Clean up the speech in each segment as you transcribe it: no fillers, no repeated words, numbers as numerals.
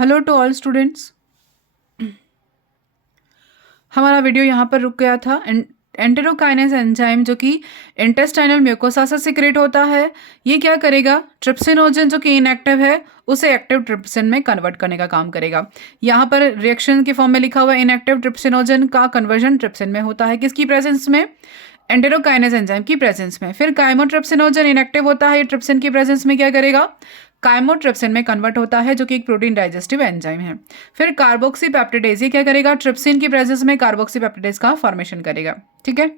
Hello to all students. हमारा video यहाँ पर रुक गया था। एंटेरोकाइनेस एंजाइम जो कि इंटेस्टाइनल म्यूकोसा से सिक्रेट होता है, ये क्या करेगा? ट्रिप्सिनोजन जो कि इनएक्टिव है उसे एक्टिव ट्रिप्सिन में कन्वर्ट करने का काम करेगा। यहाँ पर रिएक्शन के फॉर्म में लिखा हुआ इनएक्टिव ट्रिप्सिनोजन का कन्वर्जन ट्रिप्सिन में होता है। किसकी प्रेजेंस में? एंटेरोकाइनेस एंजाइम की प्रेजेंस में। फिर काइमोट्रिप्सिनोजन इनएक्टिव होता है, ये ट्रिप्सिन की प्रेजेंस में क्या करेगा? काइमोट्रिप्सिन में कन्वर्ट होता है, जो कि एक प्रोटीन डाइजेस्टिव एंजाइम है। फिर कार्बोक्सीपेप्टिडेज, ये क्या करेगा? ट्रिप्सिन की प्रेजेंस में कार्बोक्सीपेप्टिडेज का फॉर्मेशन करेगा। ठीक है,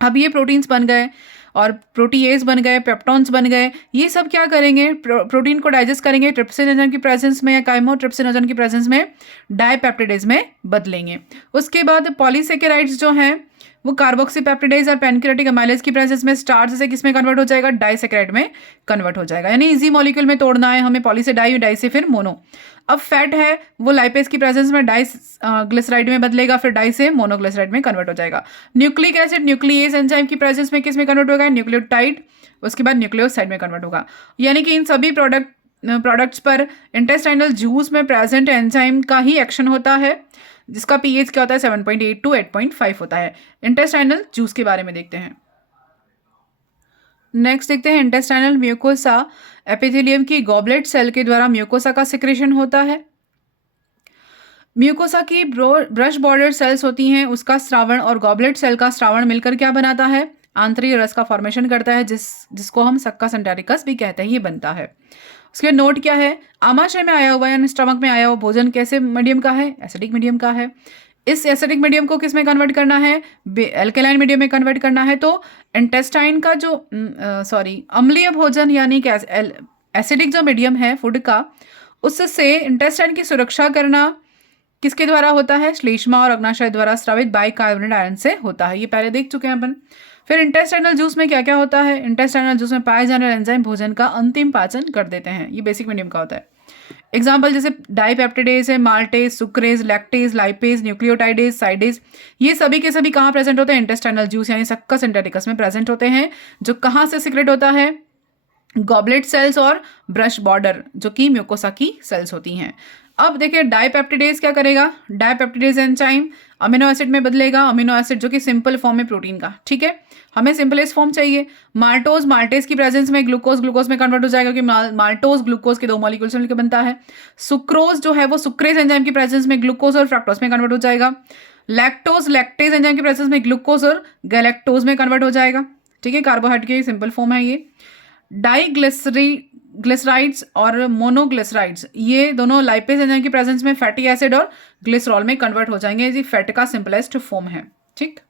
अब ये प्रोटीन्स बन गए और प्रोटीएज बन गए, पेप्टॉन्स बन गए। ये सब क्या करेंगे? प्रोटीन को डाइजेस्ट करेंगे, ट्रिप्सिन एंजाइम की प्रेजेंस में या काइमोट्रिप्सिनोजन की प्रेजेंस में डाइपेप्टिडेज में बदलेंगे। उसके बाद पॉलीसेकेराइड्स जो हैं वो कार्बोक्सीपेप्टिडेज और पैनक्रियाटिक अमाइलेज की प्रेजेंस में स्टार्च से किस में कन्वर्ट हो जाएगा? डाइसेकेराइड में कन्वर्ट हो जाएगा। यानी इजी मॉलिक्यूल में तोड़ना है हमें, पॉली से डाई, डाई से फिर मोनो। अब फैट है वो लाइपेज की प्रेजेंस में डाई ग्लिसराइड में बदलेगा, फिर डाई से मोनोग्लिसराइड में कन्वर्ट हो जाएगा। न्यूक्लिक एसिड न्यूक्लियस एंजाइम की प्रेजेंस में किस में कन्वर्ट होगा? न्यूक्लियोटाइड, उसके बाद न्यूक्लियोसाइड में कन्वर्ट होगा। यानी कि इन सभी प्रोडक्ट्स पर इंटेस्टाइनल जूस में प्रेजेंट एंजाइम का ही एक्शन होता है, जिसका पीएच क्या होता है? 7.8 टू 8.5 होता है। इंटेस्टाइनल जूस के बारे में देखते हैं। नेक्स्ट देखते हैं इंटेस्टाइनल म्यूकोसा। एपिथेलियम की गॉबलेट सेल के द्वारा म्यूकोसा का सिक्रेशन होता है। म्यूकोसा की ब्रश बॉर्डर सेल्स होती हैं, उसका स्रावण और गॉबलेट सेल का स्रावण मिलकर क्या बनाता है? आंतरिक रस का फॉर्मेशन करता है, जिसको हम सक्का सेंटेरिकस भी कहते हैं, ये बनता है। उसके नोट क्या है? आमाशय में आया हुआ यानी स्टमक में आया हुआ भोजन कैसे मीडियम का है? एसिडिक मीडियम का है। इस एसिडिक मीडियम को किस में कन्वर्ट करना है? एल्केलाइन मीडियम में कन्वर्ट करना है। तो इंटेस्टाइन का जो अम्लीय भोजन यानी कि एसिडिक जो मीडियम है फूड का, उससे इंटेस्टाइन की सुरक्षा करना किसके द्वारा होता है? श्लेष्मा और अग्नाशय द्वारा स्रावित बाइकार्बोनेट आयन से होता है। ये पहले देख चुके हैं अपन। फिर इंटेस्टाइनल जूस में क्या क्या होता है? इंटेस्टाइनल जूस में पाए जाने वाले एंजाइम भोजन का अंतिम पाचन कर देते हैं। ये बेसिक मीडियम का होता है। एग्जाम्पल जैसे डाइपेप्टिडेज है, maltase, sucrase, lactase, lipase, nucleotidase, साइडेज, ये सभी के सभी कहाँ प्रेजेंट होते हैं? इंटेस्टाइनल जूस यानी सक्कस एंटेरिकस में प्रेजेंट होते हैं, जो कहाँ से सिक्रेट होता है? गॉबलेट सेल्स और ब्रश बॉर्डर जो कि म्यूकोसा की सेल्स होती हैं। अब देखिए डाइपेप्टिडेज क्या करेगा? डाइपेप्टिडेज एंजाइम अमीनो एसिड में बदलेगा, अमीनो एसिड जो कि सिंपल फॉर्म में प्रोटीन का। ठीक है, हमें सिंपलेस्ट फॉर्म चाहिए। माल्टोज, माल्टेज की प्रेजेंस में ग्लूकोज में कन्वर्ट हो जाएगा, क्योंकि माल्टोज ग्लूकोज के दो मॉलिक्यूल से मिलकर बनता है। सुक्रोज जो है वो सुक्रेज एंजाइम की प्रेजेंस में ग्लूकोज और फ्रक्टोज में कन्वर्ट हो जाएगा। लैक्टोज लैक्टेज एंजाइम की प्रेजेंस में ग्लूकोज और गैलेक्टोज में कन्वर्ट हो जाएगा। ठीक है, कार्बोहाइड्रेट की सिंपल फॉर्म है ये। डाइग्लिसराइड्स और मोनोग्लिसराइड्स, ये दोनों लाइपेज एंजाइम की प्रेजेंस में फैटी एसिड और ग्लिसरॉल में कन्वर्ट हो जाएंगे। ये फैट का सिंपलेस्ट फॉर्म है। ठीक,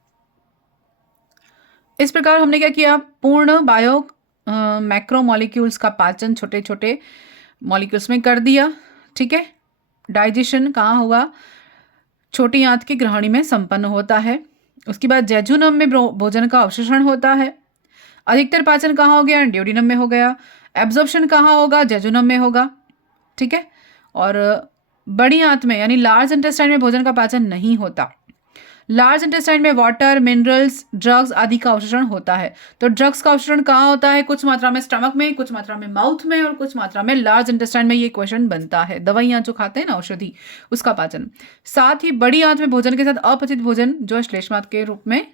इस प्रकार हमने क्या किया? पूर्ण बायो मैक्रोमोलिक्यूल्स का पाचन छोटे छोटे मॉलिक्यूल्स में कर दिया। ठीक है, डाइजेशन कहाँ होगा? छोटी आंत की ग्रहणी में संपन्न होता है। उसके बाद जेजुनम में भोजन का अवशोषण होता है। अधिकतर पाचन कहाँ हो गया? ड्यूडिनम में हो गया। एब्जॉर्प्शन कहाँ होगा? जेजुनम में होगा। ठीक है, और बड़ी आंत में यानी लार्ज इंटेस्टाइन में भोजन का पाचन नहीं होता। लार्ज इंटेस्टाइन में वाटर, मिनरल्स, ड्रग्स आदि का अवशोषण होता है। तो ड्रग्स का अवशोषण कहाँ होता है? कुछ मात्रा में स्टमक में, कुछ मात्रा में माउथ में और कुछ मात्रा में लार्ज इंटेस्टाइन में। ये क्वेश्चन बनता है। दवाइयाँ जो खाते हैं ना, औषधि, उसका पाचन। साथ ही बड़ी आंत में भोजन के साथ अपचित भोजन जो श्लेष्मांत के रूप में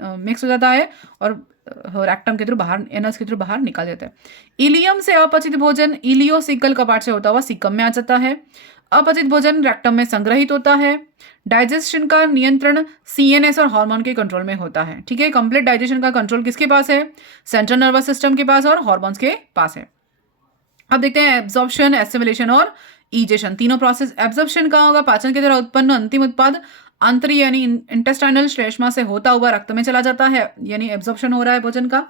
मिक्स हो जाता है और रेक्टम के थ्रू बाहर, एनस के थ्रू बाहर निकल जाता है। इलियम से अपचित भोजन इलियोसिकल कपाट से होता हुआ सीकम में आ जाता है। अपचित भोजन रेक्टम में संग्रहित होता है। डाइजेशन का नियंत्रण सीएनएस और हार्मोन के कंट्रोल में होता है। ठीक है, कंप्लीट डाइजेशन का कंट्रोल किसके पास है? सेंट्रल नर्वस सिस्टम के पास और हार्मोन्स के पास है। अब देखते हैं एब्जॉर्प्शन, एसिमिलेशन और इजेशन, तीनों प्रोसेस। एब्जॉर्प्शन कहाँ होगा? पाचन के द्वारा उत्पन्न अंतिम उत्पाद आंतरिक यानी इंटेस्टाइनल श्लेष्मा से होता हुआ रक्त में चला जाता है, यानी एब्जॉर्प्शन हो रहा है भोजन का।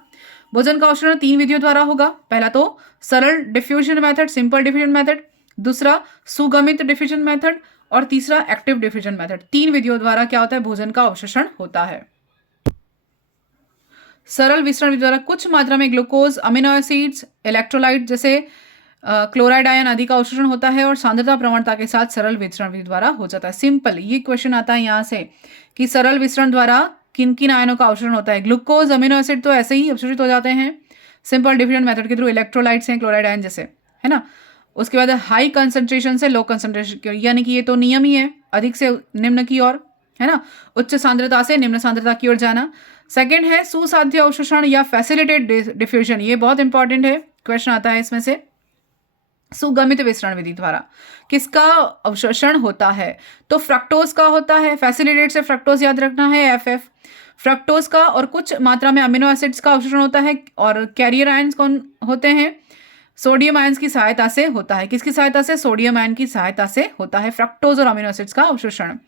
भोजन का अवशोषण 3 विधियों द्वारा होगा। पहला तो सरल diffusion method, simple diffusion method, दूसरा सुगमित डिफ्यूजन मेथड और तीसरा एक्टिव डिफ्यूजन मेथड। 3 विधियों द्वारा क्या होता है? भोजन का अवशोषण होता है। सरल विसरण विधि द्वारा कुछ मात्रा में ग्लूकोज, अमीनो एसिड्स, इलेक्ट्रोलाइट जैसे क्लोराइड आयन आदि का अवशोषण होता है और सांद्रता प्रवणता के साथ सरल विसरण विधि द्वारा हो जाता है। सिंपल, ये क्वेश्चन आता है यहाँ से कि सरल विसरण द्वारा किन किन आयनों का अवशोषण होता है? ग्लूकोज, अमीनो एसिड तो ऐसे ही अवशोषित हो जाते हैं सिंपल डिफ्यूजन मेथड के थ्रू। इलेक्ट्रोलाइट्स हैं क्लोराइड आयन जैसे, है ना। उसके बाद हाई कंसंट्रेशन से लो कंसंट्रेशन की ओर, यानी कि ये तो नियम ही है, अधिक से निम्न की ओर, है ना, उच्च सांद्रता से निम्न सांद्रता की ओर जाना। सेकंड है सुसाध्य अवशोषण या फैसिलिटेड डिफ्यूजन, ये बहुत इंपॉर्टेंट है, क्वेश्चन आता है इसमें से। सुगमित विसरण विधि द्वारा किसका अवशोषण होता है? तो फ्रक्टोज का होता है। फैसिलिटेट से फ्रक्टोज याद रखना है, एफ फ्रक्टोज का, और कुछ मात्रा में अमीनो एसिड्स का अवशोषण होता है। और कैरियर आयंस कौन होते हैं? सोडियम आयंस की सहायता से होता है। किसकी सहायता से? सोडियम आयन की सहायता से होता है फ्रक्टोज और अमीनो एसिड्स का अवशोषण।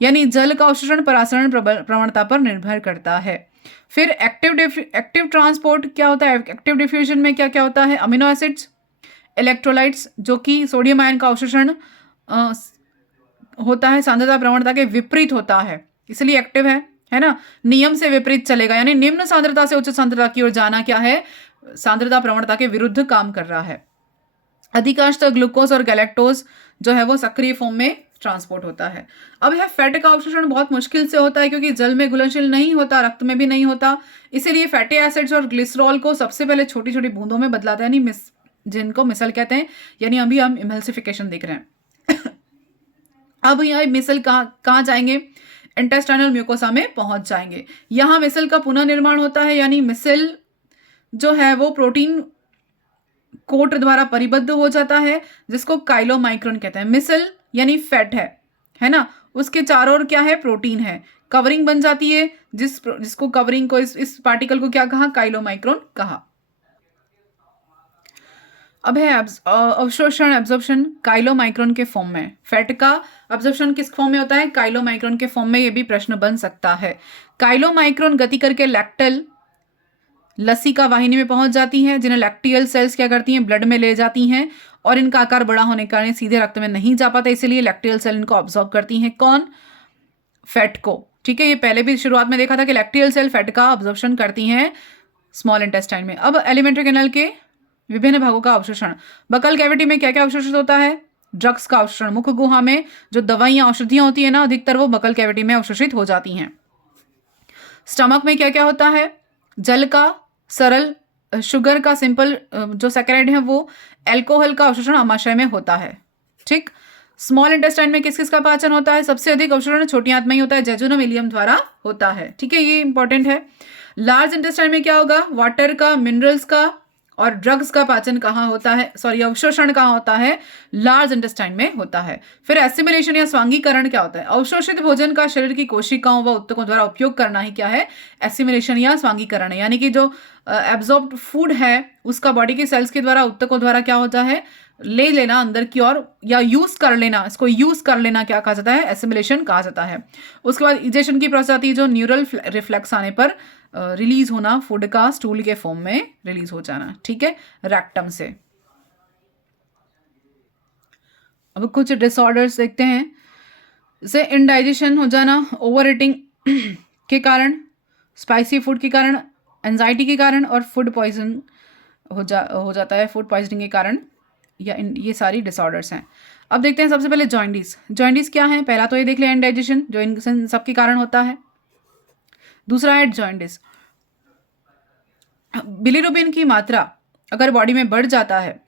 यानी जल का अवशोषण परासरण प्रवणता पर निर्भर करता है। फिर एक्टिव ट्रांसपोर्ट क्या होता है? एक्टिव डिफ्यूजन में क्या क्या होता है? अमीनो एसिड्स, इलेक्ट्रोलाइट्स, जो कि सोडियम आयन का अवशोषण होता है सांद्रता प्रवणता के विपरीत होता है, इसलिए एक्टिव है ना, नियम से विपरीत चलेगा, यानी निम्न सांद्रता से उच्च सांद्रता की ओर जाना क्या है? सांद्रता प्रवणता के विरुद्ध काम कर रहा है। अधिकांशतः ग्लूकोज और गैलेक्टोज जो है वो सक्रिय फॉर्म में ट्रांसपोर्ट होता है। अब यह फैट का अवशोषण बहुत मुश्किल से होता है, क्योंकि जल में घुलनशील नहीं होता, रक्त में भी नहीं होता, इसीलिए फैटी एसिड्स और ग्लिसरॉल को सबसे पहले छोटी छोटी बूंदों में बदलाता है, यानी जिनको मिसल कहते हैं, यानी अभी हम इमल्सिफिकेशन देख रहे हैं। अब यह मिसल कहाँ जाएंगे? इंटेस्टाइनल म्यूकोसा में पहुंच जाएंगे। यहां मिसल का पुनः निर्माण होता है, यानी मिसल जो है वो प्रोटीन कोट द्वारा परिबद्ध हो जाता है, जिसको काइलोमाइक्रोन कहते हैं। मिसल यानी फैट है ना, उसके चारों ओर क्या है? प्रोटीन है, कवरिंग बन जाती है, जिसको कवरिंग को इस पार्टिकल को क्या कहा? काइलोमाइक्रोन कहा। अब है अवशोषण एब्जॉर्प्शन काइलोमाइक्रोन के फॉर्म में। फैट का अब्जॉर्प्शन किस फॉर्म में होता है? काइलोमाइक्रोन के फॉर्म में। ये भी प्रश्न बन सकता है। काइलोमाइक्रोन गति करके लैक्टल लसिका वाहिनी में पहुंच जाती हैं, जिन्हें लैक्टियल सेल्स क्या करती हैं? ब्लड में ले जाती हैं, और इनका आकार बड़ा होने के कारण सीधे रक्त में नहीं जा पाता, इसलिए लैक्टियल सेल इनको ऑब्जॉर्व करती हैं। कौन? फैट को। ठीक है, ये पहले भी शुरुआत में देखा था कि लैक्टियल सेल फैट का ऑब्जॉर्प्शन करती हैं स्मॉल इंटेस्टाइन में। अब एलिमेंट्री कैनाल के विभिन्न भागों का अवशोषण। बकल कैविटी में क्या क्या अवशोषित होता है? ड्रग्स का अवशोषण। मुख गुहा में जो दवाइयां औषधियां होती है ना, अधिकतर वो बकल कैविटी में अवशोषित हो जाती हैं। स्टमक में क्या क्या होता है? जल का, सरल, शुगर का, सिंपल जो सैकराइड है वो, एल्कोहल का अवशोषण आमाशय में होता है। ठीक। स्मॉल इंटेस्टाइन में किस किस का पाचन होता है? सबसे अधिक अवशोषण छोटी आंत में ही होता है, जेजुनम इलियम द्वारा होता है। ठीक है, ये इंपॉर्टेंट है। लार्ज इंटेस्टाइन में क्या होगा? वाटर का, मिनरल्स का और ड्रग्स का पाचन कहाँ होता है? सॉरी, अवशोषण कहाँ होता है? लार्ज इंटेस्टाइन में होता है। फिर एसिमिलेशन या स्वांगीकरण क्या होता है? अवशोषित भोजन का शरीर की कोशिकाओं व उत्तकों द्वारा उपयोग करना ही क्या है? एसिमिलेशन या स्वांगीकरण है। यानी कि जो एब्जॉर्ब्ड फूड है उसका बॉडी के सेल्स के द्वारा, उत्तकों द्वारा क्या होता है? ले लेना अंदर की ओर, या यूज कर लेना, इसको यूज कर लेना क्या कहा जाता है? एसिमिलेशन कहा जाता है। उसके बाद इजेशन की प्रोसेस आती है, जो न्यूरल रिफ्लेक्स आने पर रिलीज होना, फूड का स्टूल के फॉर्म में रिलीज हो जाना। ठीक है, रेक्टम से। अब कुछ डिसऑर्डर्स देखते हैं, जैसे इनडाइजेशन हो जाना, ओवर ईटिंग के कारण, स्पाइसी फूड के कारण, एंजाइटी के कारण, और फूड पॉइजन हो जाता है फूड पॉइजनिंग के कारण, या ये सारी डिसऑर्डर्स हैं। अब देखते हैं सबसे पहले जॉइंडिस। जॉइंडिस क्या है? पहला तो ये देख लिया इनडाइजेशन, जो इन सबके कारण होता है। दूसरा है जॉइंडिस। बिलिरुबिन की मात्रा अगर बॉडी में बढ़ जाता है,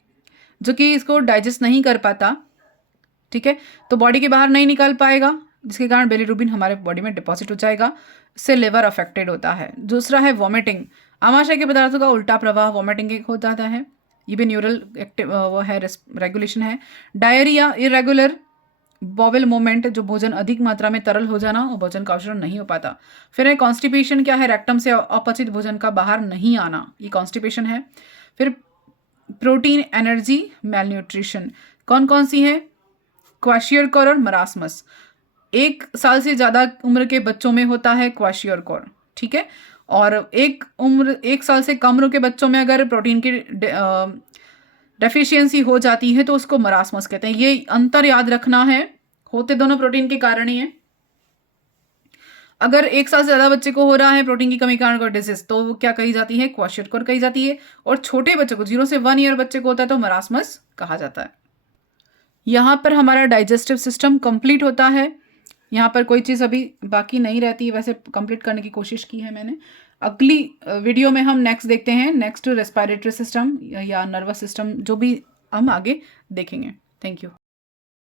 जो कि इसको डाइजेस्ट नहीं कर पाता, ठीक है, तो बॉडी के बाहर नहीं निकल पाएगा, जिसके कारण बिलिरुबिन हमारे बॉडी में डिपॉजिट हो जाएगा, इससे लिवर अफेक्टेड होता है। दूसरा है वॉमिटिंग। आमाशय के पदार्थों का उल्टा प्रवाह वॉमिटिंग हो जाता है, ये भी न्यूरल एक्टिव वो है, रेगुलेशन है। डायरिया, इरेगुलर बॉवेल मोमेंट, जो भोजन अधिक मात्रा में तरल हो जाना और भोजन का अवशोषण नहीं हो पाता। फिर है कॉन्स्टिपेशन, क्या है? रेक्टम से अपचित भोजन का बाहर नहीं आना, ये कॉन्स्टिपेशन है। फिर प्रोटीन एनर्जी मैलन्यूट्रिशन, कौन कौन सी है? क्वाशियरकोर और मरासमस। 1 साल से ज़्यादा उम्र के बच्चों में होता है क्वाशियरकोर, ठीक है, और 1 साल से कम उम्र के बच्चों में अगर प्रोटीन की डेफिशिएंसी हो जाती है तो उसको मरासमस कहते हैं। ये अंतर याद रखना है, होते दोनों प्रोटीन के कारण ही है। अगर 1 साल से ज़्यादा बच्चे को हो रहा है प्रोटीन की कमी कारण कोई डिजीज, तो वो क्या कही जाती है? क्वाशियरकोर कही जाती है। और छोटे बच्चे को, 0 से 1 ईयर बच्चे को होता है तो मरासमस कहा जाता है। यहाँ पर हमारा डाइजेस्टिव सिस्टम कंप्लीट होता है, यहाँ पर कोई चीज़ अभी बाकी नहीं रहती, वैसे कंप्लीट करने की कोशिश की है मैंने। अगली वीडियो में हम नेक्स्ट देखते हैं, नेक्स्ट रेस्पिरेटरी सिस्टम या नर्वस सिस्टम, जो भी हम आगे देखेंगे। Thank you.